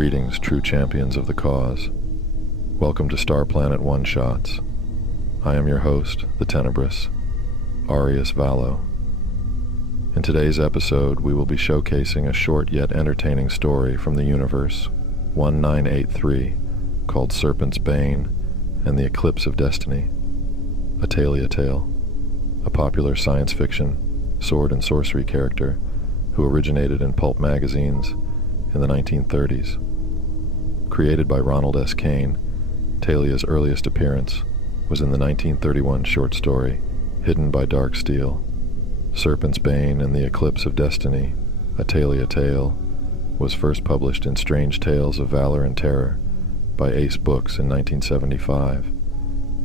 Greetings, true champions of the cause. Welcome to Starplanet One Shots. I am your host, the Tenebrous, Arius. In today's episode, we will be showcasing a short yet entertaining story from the universe 1983 called Serpent's Bane and the Eclipse of Destiny, a Taylia tale, a popular science fiction, sword and sorcery character who originated in Pulp magazines in the 1930s. Created by Ronald S. Kane, Taylia's earliest appearance was in the 1931 short story Hidden by Dark Steel. Serpent's Bane and the Eclipse of Destiny, a Taylia tale, was first published in Strange Tales of Valor and Terror by Ace Books in 1975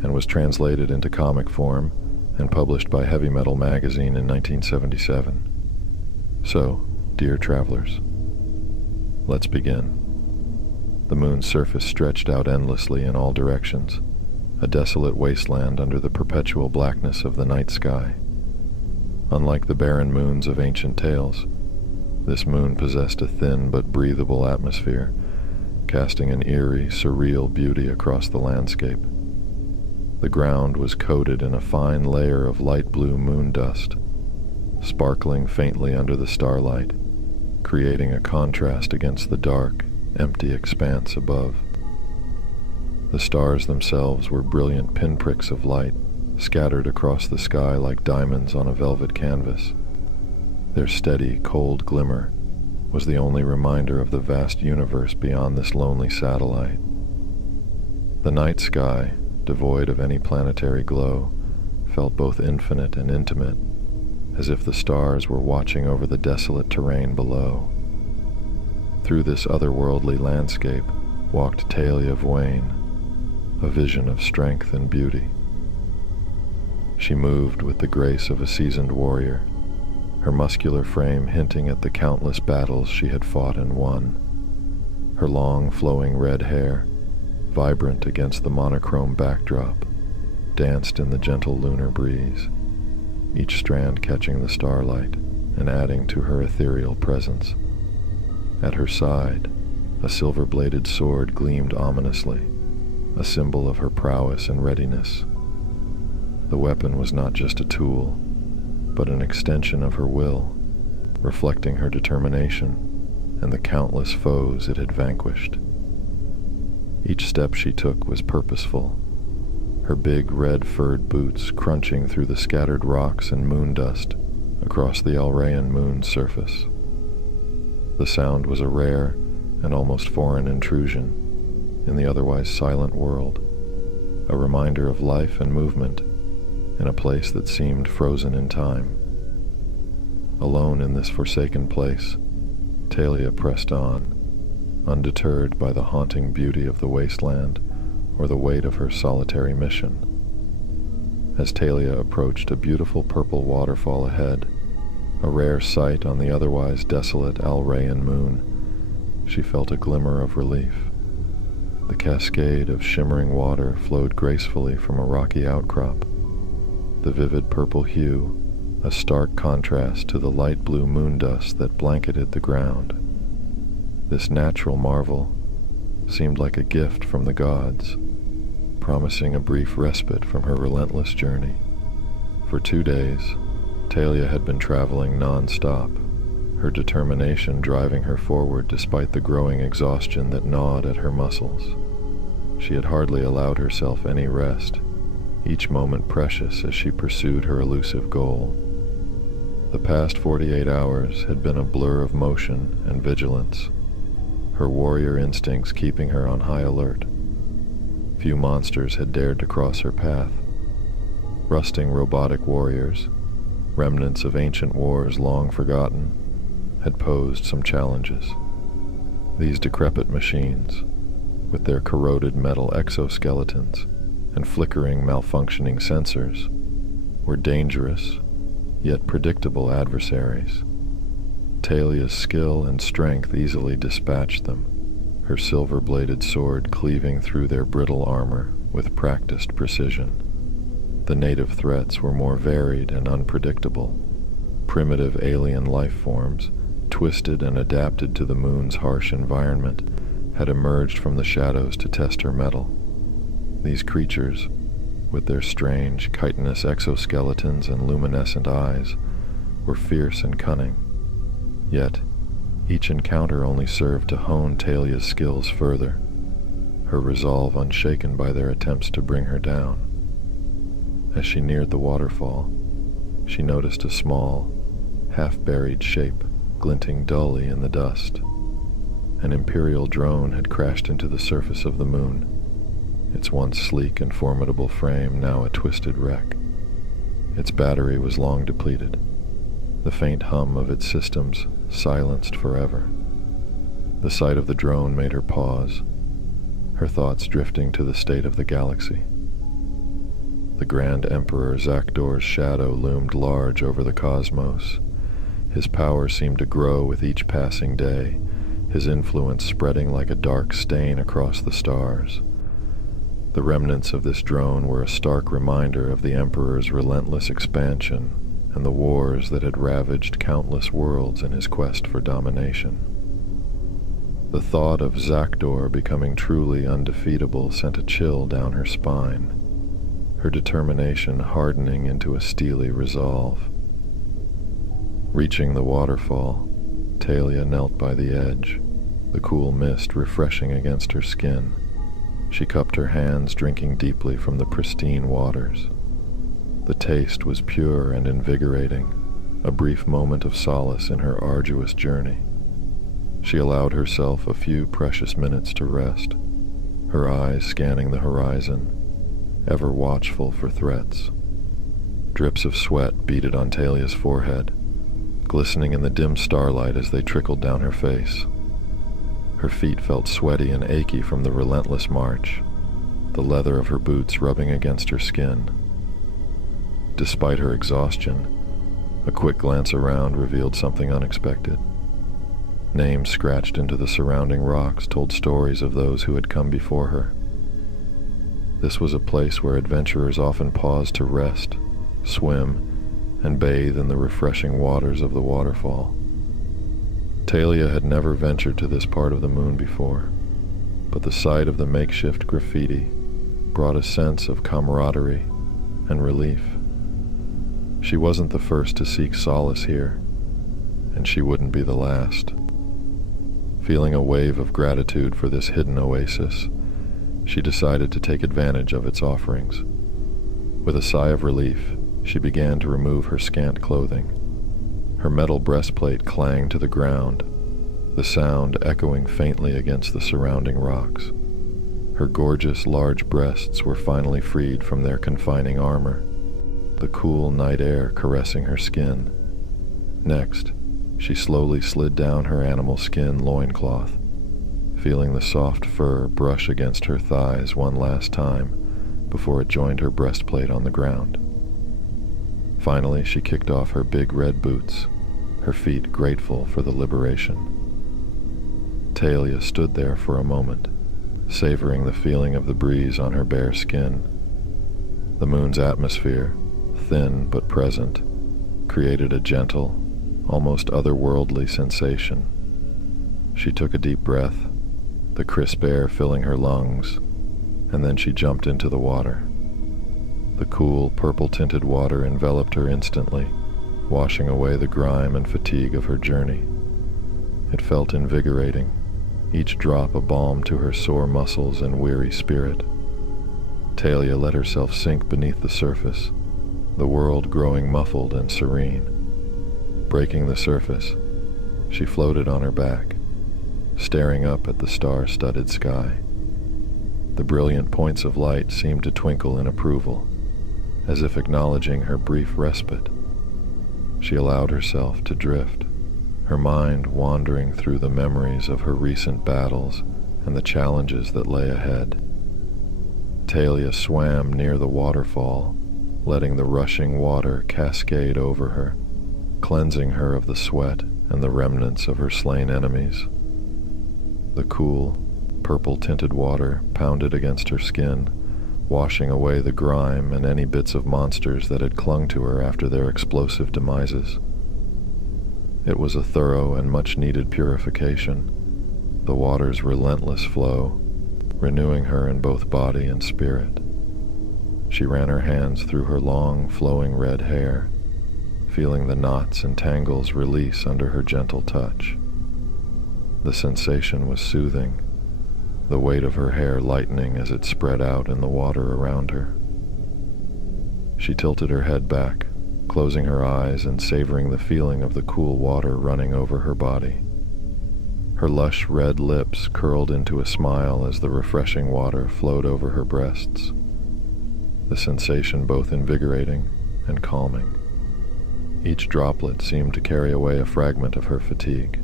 and was translated into comic form and published by Heavy Metal magazine in 1977. So, dear travelers, let's begin. The moon's surface stretched out endlessly in all directions, a desolate wasteland under the perpetual blackness of the night sky. Unlike the barren moons of ancient tales, this moon possessed a thin but breathable atmosphere, casting an eerie, surreal beauty across the landscape. The ground was coated in a fine layer of light blue moon dust, sparkling faintly under the starlight, creating a contrast against the dark, empty expanse above. The stars themselves were brilliant pinpricks of light, scattered across the sky like diamonds on a velvet canvas. Their steady, cold glimmer was the only reminder of the vast universe beyond this lonely satellite. The night sky, devoid of any planetary glow, felt both infinite and intimate, as if the stars were watching over the desolate terrain below. Through this otherworldly landscape walked Taylia of Wayne, a vision of strength and beauty. She moved with the grace of a seasoned warrior, her muscular frame hinting at the countless battles she had fought and won. Her long, flowing red hair, vibrant against the monochrome backdrop, danced in the gentle lunar breeze, each strand catching the starlight and adding to her ethereal presence. At her side, a silver-bladed sword gleamed ominously, a symbol of her prowess and readiness. The weapon was not just a tool, but an extension of her will, reflecting her determination and the countless foes it had vanquished. Each step she took was purposeful, her big red furred boots crunching through the scattered rocks and moon dust across the Alrayan moon's surface. The sound was a rare and almost foreign intrusion in the otherwise silent world, a reminder of life and movement in a place that seemed frozen in time. Alone in this forsaken place, Taylia pressed on, undeterred by the haunting beauty of the wasteland or the weight of her solitary mission. As Taylia approached a beautiful purple waterfall ahead, a rare sight on the otherwise desolate Alrayan moon, she felt a glimmer of relief. The cascade of shimmering water flowed gracefully from a rocky outcrop, the vivid purple hue a stark contrast to the light blue moon dust that blanketed the ground. This natural marvel seemed like a gift from the gods, promising a brief respite from her relentless journey. For 2 days, Taylia had been traveling non-stop, her determination driving her forward despite the growing exhaustion that gnawed at her muscles. She had hardly allowed herself any rest, each moment precious as she pursued her elusive goal. The past 48 hours had been a blur of motion and vigilance, her warrior instincts keeping her on high alert. Few monsters had dared to cross her path. Rusting robotic warriors, remnants of ancient wars long forgotten, had posed some challenges. These decrepit machines, with their corroded metal exoskeletons and flickering malfunctioning sensors, were dangerous, yet predictable adversaries. Taylia's skill and strength easily dispatched them, her silver-bladed sword cleaving through their brittle armor with practiced precision. The native threats were more varied and unpredictable, primitive alien life forms, twisted and adapted to the moon's harsh environment, had emerged from the shadows to test her mettle. These creatures, with their strange, chitinous exoskeletons and luminescent eyes, were fierce and cunning. Yet, each encounter only served to hone Taylia's skills further, her resolve unshaken by their attempts to bring her down. As she neared the waterfall, she noticed a small, half-buried shape glinting dully in the dust. An Imperial drone had crashed into the surface of the moon, its once sleek and formidable frame now a twisted wreck. Its battery was long depleted, the faint hum of its systems silenced forever. The sight of the drone made her pause, her thoughts drifting to the state of the galaxy. The Grand Emperor Zakdor's shadow loomed large over the cosmos. His power seemed to grow with each passing day, his influence spreading like a dark stain across the stars. The remnants of this drone were a stark reminder of the Emperor's relentless expansion and the wars that had ravaged countless worlds in his quest for domination. The thought of Zakdor becoming truly undefeatable sent a chill down her spine, her determination hardening into a steely resolve. Reaching the waterfall, Taylia knelt by the edge, the cool mist refreshing against her skin. She cupped her hands, drinking deeply from the pristine waters. The taste was pure and invigorating, a brief moment of solace in her arduous journey. She allowed herself a few precious minutes to rest, her eyes scanning the horizon, ever watchful for threats. Drips of sweat beaded on Taylia's forehead, glistening in the dim starlight as they trickled down her face. Her feet felt sweaty and achy from the relentless march, the leather of her boots rubbing against her skin. Despite her exhaustion, a quick glance around revealed something unexpected. Names scratched into the surrounding rocks told stories of those who had come before her. This was a place where adventurers often paused to rest, swim, and bathe in the refreshing waters of the waterfall. Taylia had never ventured to this part of the moon before, but the sight of the makeshift graffiti brought a sense of camaraderie and relief. She wasn't the first to seek solace here, and she wouldn't be the last. Feeling a wave of gratitude for this hidden oasis, she decided to take advantage of its offerings. With a sigh of relief, she began to remove her scant clothing. Her metal breastplate clanged to the ground, the sound echoing faintly against the surrounding rocks. Her gorgeous, large breasts were finally freed from their confining armor, the cool night air caressing her skin. Next, she slowly slid down her animal skin loincloth, feeling the soft fur brush against her thighs one last time before it joined her breastplate on the ground. Finally, she kicked off her big red boots, her feet grateful for the liberation. Taylia stood there for a moment, savoring the feeling of the breeze on her bare skin. The moon's atmosphere, thin but present, created a gentle, almost otherworldly sensation. She took a deep breath, the crisp air filling her lungs, and then she jumped into the water. The cool, purple-tinted water enveloped her instantly, washing away the grime and fatigue of her journey. It felt invigorating, each drop a balm to her sore muscles and weary spirit. Taylia let herself sink beneath the surface, the world growing muffled and serene. Breaking the surface, she floated on her back, staring up at the star-studded sky. The brilliant points of light seemed to twinkle in approval, as if acknowledging her brief respite. She allowed herself to drift, her mind wandering through the memories of her recent battles and the challenges that lay ahead. Taylia swam near the waterfall, letting the rushing water cascade over her, cleansing her of the sweat and the remnants of her slain enemies. The cool, purple-tinted water pounded against her skin, washing away the grime and any bits of monsters that had clung to her after their explosive demises. It was a thorough and much-needed purification, the water's relentless flow, renewing her in both body and spirit. She ran her hands through her long, flowing red hair, feeling the knots and tangles release under her gentle touch. The sensation was soothing, the weight of her hair lightening as it spread out in the water around her. She tilted her head back, closing her eyes and savoring the feeling of the cool water running over her body. Her lush red lips curled into a smile as the refreshing water flowed over her breasts, the sensation both invigorating and calming. Each droplet seemed to carry away a fragment of her fatigue,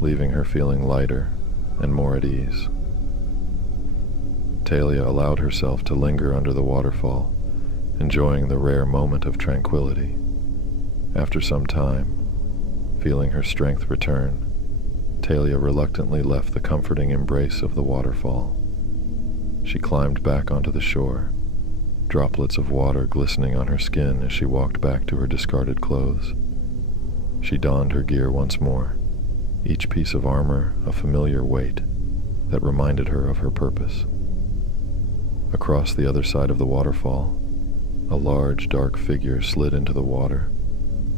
leaving her feeling lighter and more at ease. Taylia allowed herself to linger under the waterfall, enjoying the rare moment of tranquility. After some time, feeling her strength return, Taylia reluctantly left the comforting embrace of the waterfall. She climbed back onto the shore, droplets of water glistening on her skin as she walked back to her discarded clothes. She donned her gear once more, each piece of armor a familiar weight that reminded her of her purpose. Across the other side of the waterfall, a large, dark figure slid into the water.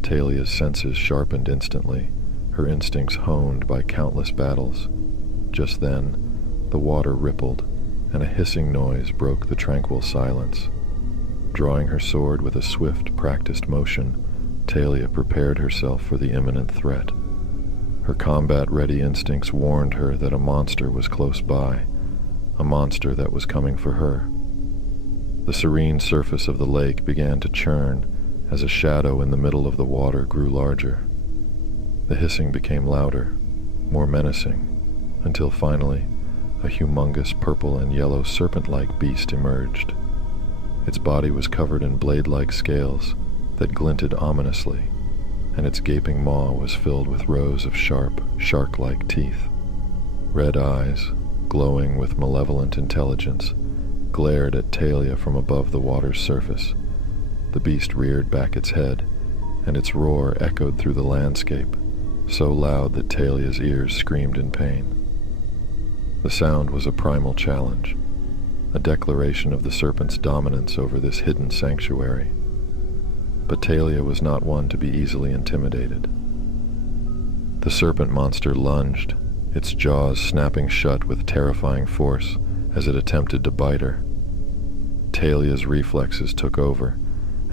Taylia's senses sharpened instantly, her instincts honed by countless battles. Just then, the water rippled, and a hissing noise broke the tranquil silence. Drawing her sword with a swift, practiced motion, Taylia prepared herself for the imminent threat. Her combat-ready instincts warned her that a monster was close by, a monster that was coming for her. The serene surface of the lake began to churn as a shadow in the middle of the water grew larger. The hissing became louder, more menacing, until finally a humongous purple and yellow serpent-like beast emerged. Its body was covered in blade-like scales that glinted ominously, and its gaping maw was filled with rows of sharp, shark-like teeth. Red eyes, glowing with malevolent intelligence, glared at Taylia from above the water's surface. The beast reared back its head, and its roar echoed through the landscape, so loud that Taylia's ears screamed in pain. The sound was a primal challenge, a declaration of the serpent's dominance over this hidden sanctuary. But Taylia was not one to be easily intimidated. The serpent monster lunged, its jaws snapping shut with terrifying force as it attempted to bite her. Taylia's reflexes took over,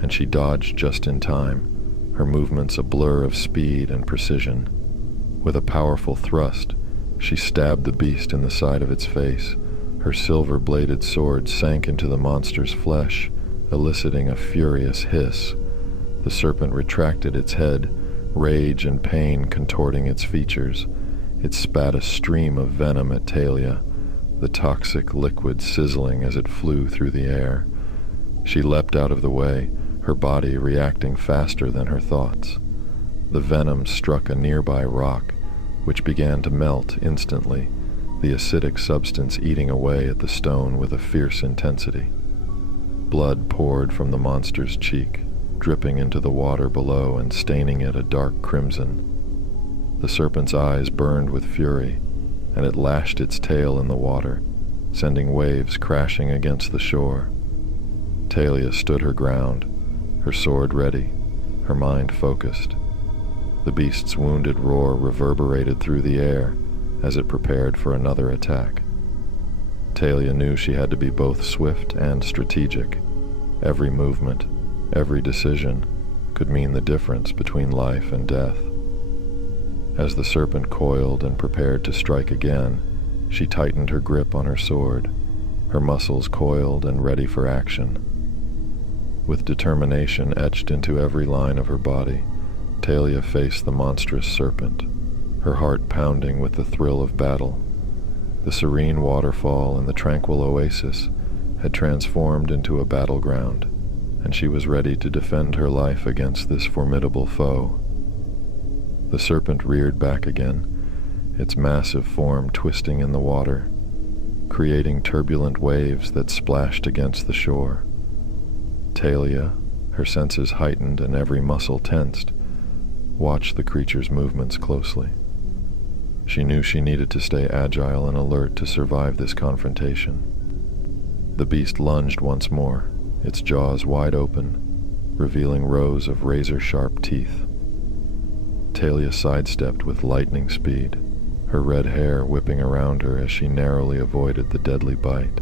and she dodged just in time, her movements a blur of speed and precision. With a powerful thrust, she stabbed the beast in the side of its face. Her silver-bladed sword sank into the monster's flesh, eliciting a furious hiss. The serpent retracted its head, rage and pain contorting its features. It spat a stream of venom at Taylia, the toxic liquid sizzling as it flew through the air. She leapt out of the way, her body reacting faster than her thoughts. The venom struck a nearby rock, which began to melt instantly, the acidic substance eating away at the stone with a fierce intensity. Blood poured from the monster's cheek, dripping into the water below and staining it a dark crimson. The serpent's eyes burned with fury, and it lashed its tail in the water, sending waves crashing against the shore. Taylia stood her ground, her sword ready, her mind focused. The beast's wounded roar reverberated through the air as it prepared for another attack. Taylia knew she had to be both swift and strategic. Every movement, every decision could mean the difference between life and death. As the serpent coiled and prepared to strike again, she tightened her grip on her sword, her muscles coiled and ready for action. With determination etched into every line of her body, Taylia faced the monstrous serpent, her heart pounding with the thrill of battle. The serene waterfall and the tranquil oasis had transformed into a battleground, and she was ready to defend her life against this formidable foe. The serpent reared back again, its massive form twisting in the water, creating turbulent waves that splashed against the shore. Taylia, her senses heightened and every muscle tensed, watched the creature's movements closely. She knew she needed to stay agile and alert to survive this confrontation. The beast lunged once more, its jaws wide open, revealing rows of razor-sharp teeth. Taylia sidestepped with lightning speed, her red hair whipping around her as she narrowly avoided the deadly bite.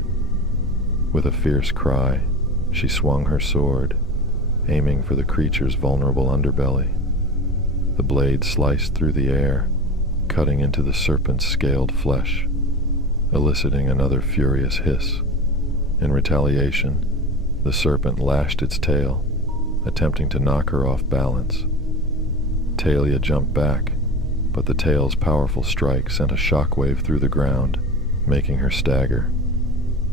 With a fierce cry, she swung her sword, aiming for the creature's vulnerable underbelly. The blade sliced through the air, cutting into the serpent's scaled flesh, eliciting another furious hiss. In retaliation, the serpent lashed its tail, attempting to knock her off balance. Taylia jumped back, but the tail's powerful strike sent a shockwave through the ground, making her stagger.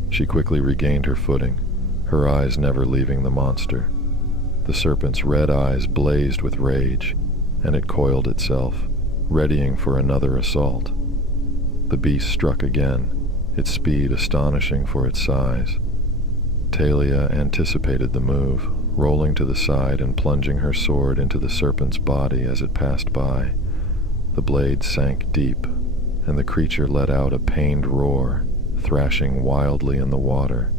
She quickly regained her footing, her eyes never leaving the monster. The serpent's red eyes blazed with rage, and it coiled itself, readying for another assault. The beast struck again, its speed astonishing for its size. Taylia anticipated the move, rolling to the side and plunging her sword into the serpent's body as it passed by. The blade sank deep, and the creature let out a pained roar, thrashing wildly in the water.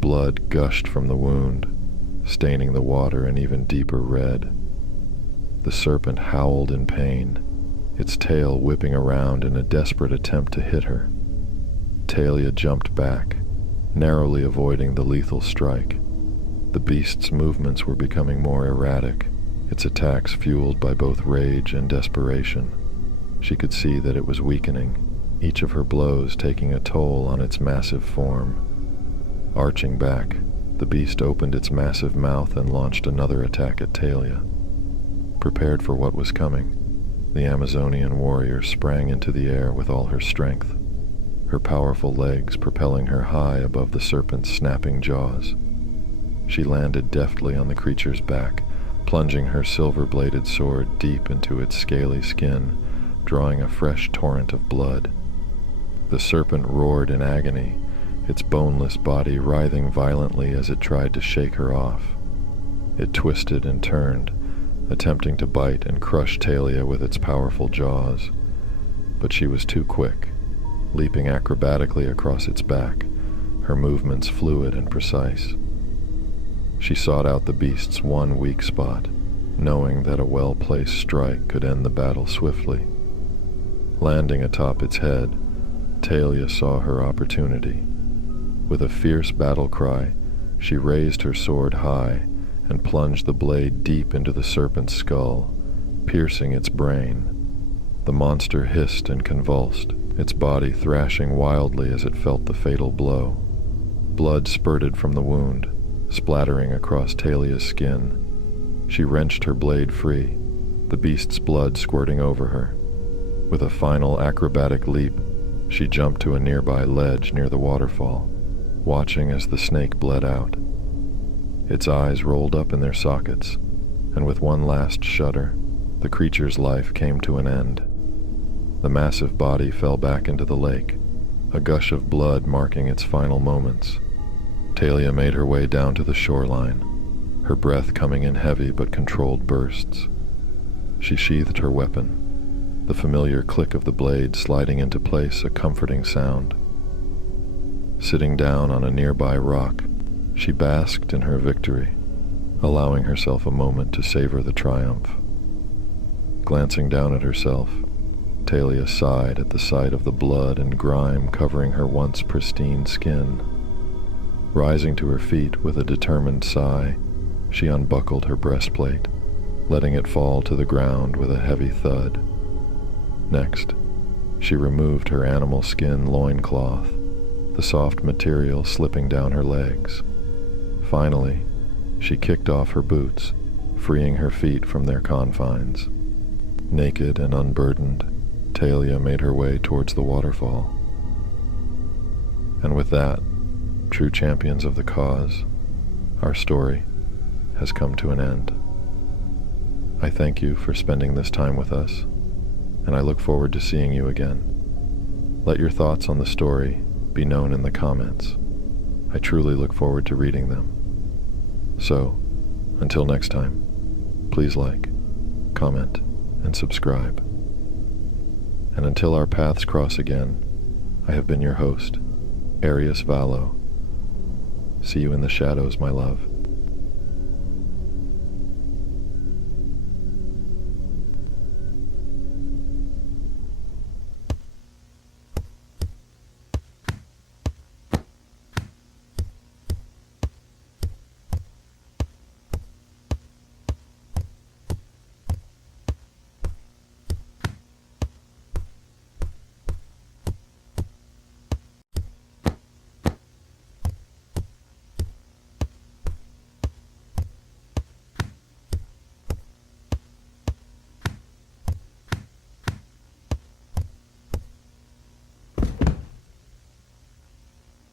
Blood gushed from the wound, staining the water an even deeper red. The serpent howled in pain, its tail whipping around in a desperate attempt to hit her. Taylia jumped back, narrowly avoiding the lethal strike. The beast's movements were becoming more erratic, its attacks fueled by both rage and desperation. She could see that it was weakening, each of her blows taking a toll on its massive form. Arching back, the beast opened its massive mouth and launched another attack at Taylia. Prepared for what was coming, the Amazonian warrior sprang into the air with all her strength, her powerful legs propelling her high above the serpent's snapping jaws. She landed deftly on the creature's back, plunging her silver-bladed sword deep into its scaly skin, drawing a fresh torrent of blood. The serpent roared in agony, its boneless body writhing violently as it tried to shake her off. It twisted and turned, attempting to bite and crush Taylia with its powerful jaws. But she was too quick, leaping acrobatically across its back, her movements fluid and precise. She sought out the beast's one weak spot, knowing that a well-placed strike could end the battle swiftly. Landing atop its head, Taylia saw her opportunity. With a fierce battle cry, she raised her sword high and plunged the blade deep into the serpent's skull, piercing its brain. The monster hissed and convulsed, its body thrashing wildly as it felt the fatal blow. Blood spurted from the wound, splattering across Taylia's skin. She wrenched her blade free, the beast's blood squirting over her. With a final acrobatic leap, she jumped to a nearby ledge near the waterfall, watching as the snake bled out. Its eyes rolled up in their sockets, and with one last shudder, the creature's life came to an end. The massive body fell back into the lake, a gush of blood marking its final moments. Taylia made her way down to the shoreline, her breath coming in heavy but controlled bursts. She sheathed her weapon, the familiar click of the blade sliding into place a comforting sound. Sitting down on a nearby rock, she basked in her victory, allowing herself a moment to savor the triumph. Glancing down at herself, Taylia sighed at the sight of the blood and grime covering her once pristine skin. Rising to her feet with a determined sigh, she unbuckled her breastplate, letting it fall to the ground with a heavy thud. Next, she removed her animal skin loincloth, the soft material slipping down her legs. Finally, she kicked off her boots, freeing her feet from their confines. Naked and unburdened, Taylia made her way towards the waterfall. And with that, true champions of the cause, our story has come to an end. I thank you for spending this time with us, and I look forward to seeing you again. Let your thoughts on the story be known in the comments. I truly look forward to reading them. So, until next time, please like, comment, and subscribe. and until our paths cross again, I have been your host, Arius Vallo. See you in the shadows, my love.